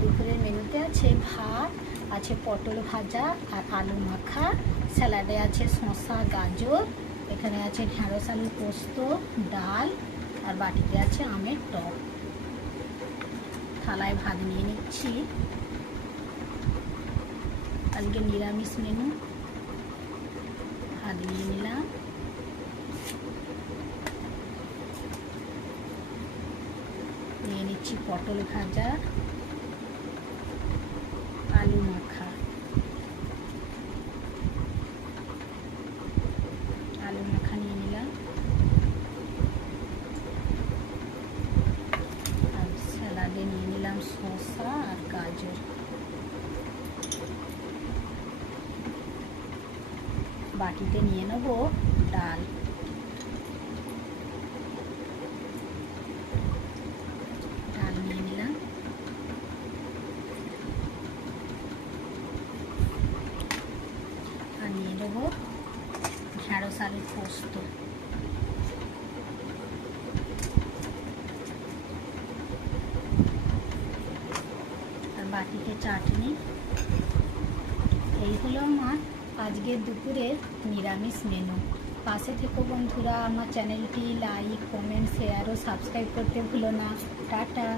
দুপুরের মেনুতে আছে ভাত, আছে পটল ভাজা আর আলু মাখা, স্যালাডে আছে শসা গাজর, এখানে আছে ঢেঁড়স আলুর পোস্ত, ডাল আর বাটিতে আছে আমের টক। থালায় ভাত নিয়ে নিচ্ছি। আজকে নিরামিষ মেনু, ভাত নিয়ে নিলাম। নিয়ে নিচ্ছি পটল ভাজা, আলু মাখা, আলু মাখা নিয়ে নিলাম। আর স্যালাডে নিয়ে নিলাম শসা আর গাজর। বাটিতে নিয়ে নেব ডাল। ডাল নিয়ে নিলাম। আর নিয়ে নেব ঢেঁড়স আলুর পোস্ত। আর বাটিতে চাটনি। এই হলো আমার আজকের দুপুরের নিরামিষ মেনু। পাশে থেকো বন্ধুরা, আমার চ্যানেলটি লাইক, কমেন্ট, শেয়ার ও সাবস্ক্রাইব করতে ভুলো না। টাটা।